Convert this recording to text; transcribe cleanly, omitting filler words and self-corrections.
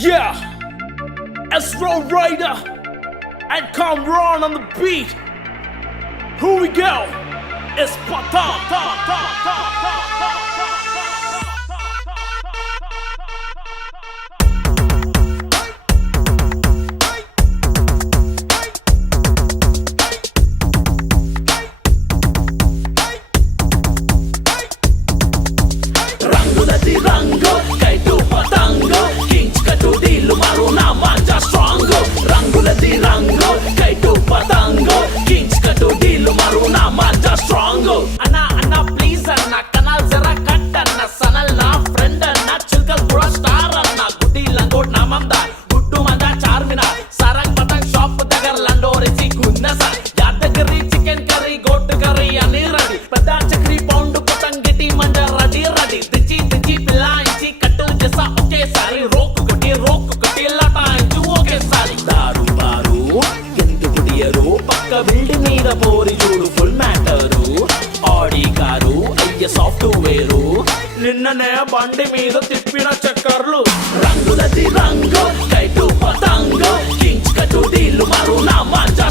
Yeah, Astro Rider and Kamran on the beat. Here we go. It's రంగులది రంగు kite పతంగు కించ్ కటుడీలు మారు నా manja strong రంగులది రంగు kite పతంగు కించ్ కటుడీలు మారు నా మాంజా స్ట్రాంగ్ అన్నా అన్నా ప్లీజ్ అన్నా కనాల్ జరా కట్ అన్నా సనల్ నా ఫ్రెండ్ అన్నా చిల్కల్ కూడా స్టార్ అన్నా గుడ్డి లంగోట్ నా మమదా గుట్టు మందా చార్మినార్ సారంగ్ పతంగ్ షాప్ దగ్గర లండోరేసి గున్న sir Yadagiri chicken curry goat curry అని రెడీ పెద్ద చక్రీ పౌండ్ పతంగ్ గిటి మంజా రెడీ రెడీ తెచ్చి తెచ్చి పిల్లాయించి కట్టు చేసా ఒకేసారి రోక్ కొట్టి లటాయించు ఒకేసారి దారు బారు ఎందుకు డియరు పక్క బిల్డింగ్ మీద పోరి చూడు ఫుల్ మ్యాటరు ఆడి కారు అయ్య సాఫ్ట్వేరు నిన్ననే బండి మీద తిప్పిన చక్కర్లు రంగులది రంగు కైటు పతంగు కించ్ కటుడీలు మారు నా మాంజా